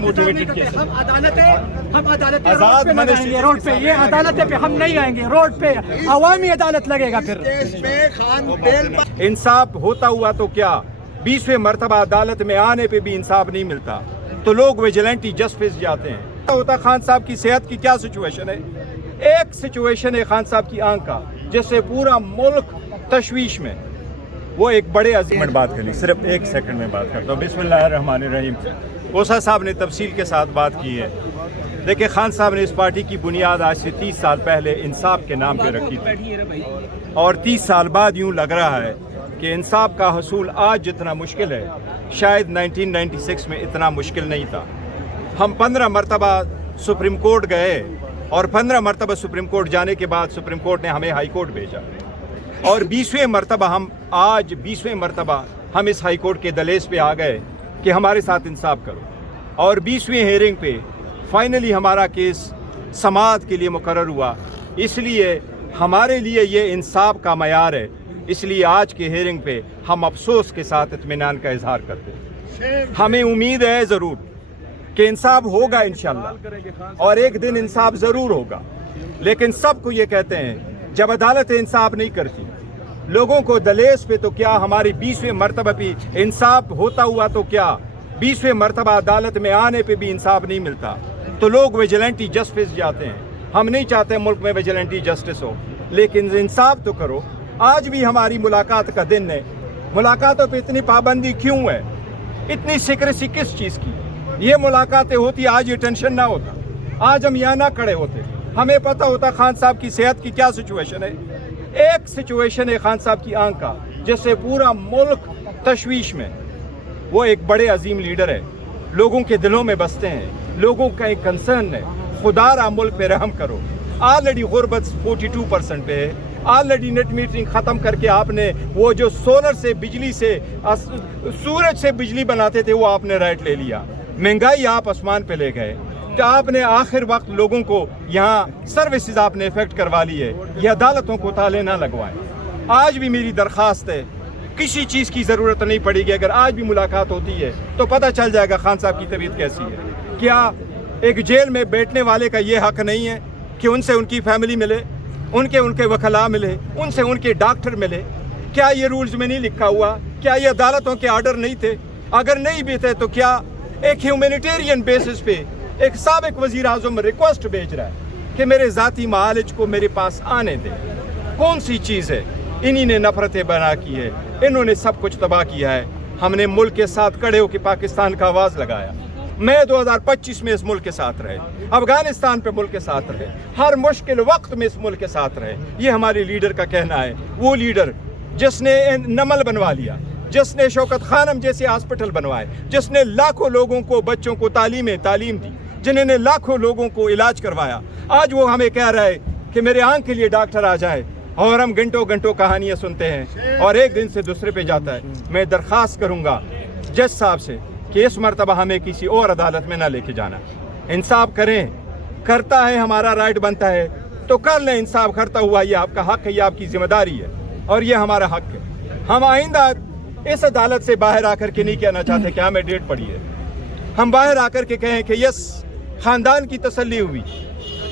Motivated کیسے؟ ہم عدالتیں road پہ یہ عدالتیں پہ ہم نہیں آئیں گے، روڈ پہ عوامی عدالت لگے گا. پھر انصاف ہوتا ہوا تو کیا 20ویں مرتبہ عدالت میں آنے پہ بھی انصاف نہیں ملتا تو لوگ ویجیلنٹی جسٹس جاتے ہیں. ہوتا خان صاحب کی صحت کی کیا سچویشن ہے؟ ایک سچویشن ہے خان صاحب کی آنکھ کا جس سے پورا ملک تشویش میں. وہ ایک بڑے عظیم بات کر لی، صرف ایک سیکنڈ میں بات کرتا ہوں. بسم اللہ الرحمن الرحیم. کوسا صاحب نے تفصیل کے ساتھ بات کی ہے. دیکھیں خان صاحب نے اس پارٹی کی بنیاد آج سے 30 سال پہلے انصاف کے نام پہ رکھی تھی، اور 30 سال بعد یوں لگ رہا ہے کہ انصاف کا حصول آج جتنا مشکل ہے شاید 1996 میں اتنا مشکل نہیں تھا. ہم 15 مرتبہ سپریم کورٹ گئے اور 15 مرتبہ سپریم کورٹ جانے کے بعد سپریم کورٹ نے ہمیں ہائی کورٹ بھیجا، اور 20ویں مرتبہ ہم اس ہائی کورٹ کے دہلیز پہ آ گئے کہ ہمارے ساتھ انصاف کرو. اور 20ویں ہیئرنگ پہ فائنلی ہمارا کیس سماعت کے لیے مقرر ہوا. اس لیے ہمارے لیے یہ انصاف کا معیار ہے. اس لیے آج کے ہیئرنگ پہ ہم افسوس کے ساتھ اطمینان کا اظہار کرتے ہیں. ہمیں امید ہے ضرور کہ انصاف ہوگا انشاءاللہ، اور ایک دن انصاف ضرور ہوگا. لیکن سب کو یہ کہتے ہیں جب عدالت انصاف نہیں کرتی لوگوں کو دہلیز پہ تو کیا ہماری 20ویں مرتبہ بھی انصاف ہوتا ہوا تو کیا 20ویں مرتبہ عدالت میں آنے پہ بھی انصاف نہیں ملتا تو لوگ ویجیلنٹی جسٹس جاتے ہیں. ہم نہیں چاہتے ملک میں ویجیلنٹی جسٹس ہو، لیکن انصاف تو کرو. آج بھی ہماری ملاقات کا دن ہے. ملاقاتوں پہ اتنی پابندی کیوں ہے؟ اتنی سیکریسی کس چیز کی؟ یہ ملاقاتیں ہوتی آج یہ ٹینشن نہ ہوتا، آج ہم یہاں نہ کھڑے ہوتے. ہمیں پتہ ہوتا خان صاحب کی صحت کی کیا سچویشن ہے. ایک سچویشن ہے خان صاحب کی آنکھ کا جس سے پورا ملک تشویش میں. وہ ایک بڑے عظیم لیڈر ہے، لوگوں کے دلوں میں بستے ہیں، لوگوں کا ایک کنسرن ہے. خدا را ملک پہ رحم کرو. آلریڈی غربت 42% پہ ہے. آلریڈی نیٹ میٹرنگ ختم کر کے آپ نے وہ جو سولر سے بجلی سے سورج سے بجلی بناتے تھے وہ آپ نے رائٹ لے لیا. مہنگائی آپ آسمان پہ لے گئے کہ آپ نے آخر وقت لوگوں کو یہاں سروسز آپ نے افیکٹ کروا لی ہے. یہ عدالتوں کو تالے نہ لگوائیں. آج بھی میری درخواست ہے، کسی چیز کی ضرورت نہیں پڑے گی. اگر آج بھی ملاقات ہوتی ہے تو پتہ چل جائے گا خان صاحب کی طبیعت کیسی ہے. کیا ایک جیل میں بیٹھنے والے کا یہ حق نہیں ہے کہ ان سے ان کی فیملی ملے، ان کے وکلاء ملے، ان سے ان کے ڈاکٹر ملے؟ کیا یہ رولز میں نہیں لکھا ہوا؟ کیا یہ عدالتوں کے آرڈر نہیں تھے؟ اگر نہیں بھی تھے تو کیا ایک ہیومینیٹیرین بیسس پہ ایک سابق وزیر اعظم ریکویسٹ بھیج رہا ہے کہ میرے ذاتی معالج کو میرے پاس آنے دیں؟ کون سی چیز ہے؟ انہی نے نفرتیں بنا کی ہے، انہوں نے سب کچھ تباہ کیا ہے. ہم نے ملک کے ساتھ کھڑے ہو کے پاکستان کا آواز لگایا. میں 2025 میں اس ملک کے ساتھ رہے، افغانستان پہ ملک کے ساتھ رہے، ہر مشکل وقت میں اس ملک کے ساتھ رہے. یہ ہمارے لیڈر کا کہنا ہے. وہ لیڈر جس نے نمل بنوا لیا، جس نے شوکت خانم جیسے ہاسپٹل بنوائے، جس نے لاکھوں لوگوں کو بچوں کو تعلیم دی، جنہوں نے لاکھوں لوگوں کو علاج کروایا، آج وہ ہمیں کہہ رہا ہے کہ میرے آنکھ کے لیے ڈاکٹر آ جائے، اور ہم گھنٹوں گھنٹوں کہانیاں سنتے ہیں اور ایک دن سے دوسرے پہ جاتا ہے. میں درخواست کروں گا جج صاحب سے کہ اس مرتبہ ہمیں کسی اور عدالت میں نہ لے کے جانا. انصاف کریں، کرتا ہے ہمارا رائٹ بنتا ہے تو کر لیں. انصاف کرتا ہوا یہ آپ کا حق ہے، یہ آپ کی ذمہ داری ہے، اور یہ ہمارا حق ہے. ہم آئندہ اس عدالت سے باہر آ کر کے نہیں کہنا چاہتے کہ ہمیں ڈیٹ پڑی ہے. ہم باہر آ کر کے کہیں کہ یس خاندان کی تسلی ہوئی.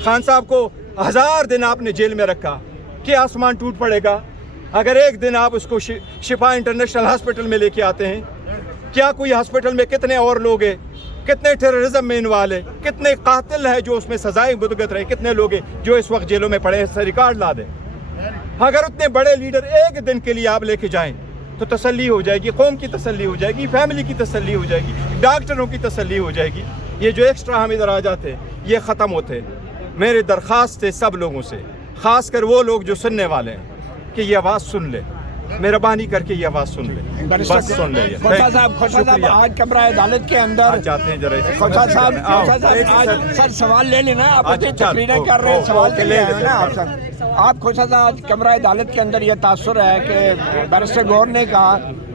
خان صاحب کو 1000 دن آپ نے جیل میں رکھا، کیا آسمان ٹوٹ پڑے گا اگر ایک دن آپ اس کو شفا انٹرنیشنل ہاسپٹل میں لے کے آتے ہیں؟ کیا کوئی ہاسپٹل میں کتنے اور لوگ ہیں، کتنے ٹیررزم میں انوالو ہیں، کتنے قاتل ہیں جو اس میں سزائیں بھگت رہے ہیں، کتنے لوگ ہیں جو اس وقت جیلوں میں پڑے ہیں؟ اس ریکارڈ لا دیں. اگر اتنے بڑے لیڈر ایک دن کے لیے آپ لے کے جائیں تو تسلی ہو جائے گی، قوم کی تسلی ہو جائے گی، فیملی کی تسلی ہو جائے گی، ڈاکٹروں کی تسلی ہو جائے گی. یہ جو ایکسٹرا ہم ادھر آ جاتے یہ ختم ہوتے. میرے درخواست ہے سب لوگوں سے، خاص کر وہ لوگ جو سننے والے ہیں، کہ یہ آواز سن لیں. مہربانی کر کے یہ آواز سن لیں، بس سن لیں. کھوسا صاحب آج کمرہ عدالت کے اندر جاتے ہیں ذرا کھوسا صاحب سر سوال لے لینا. آپ تقریریں کر رہے ہیں، سوال کے لیے نا آپ سر. آپ کھوسا صاحب آج کمرہ عدالت کے اندر یہ تاثر ہے کہ بیرسٹر گور نے کہا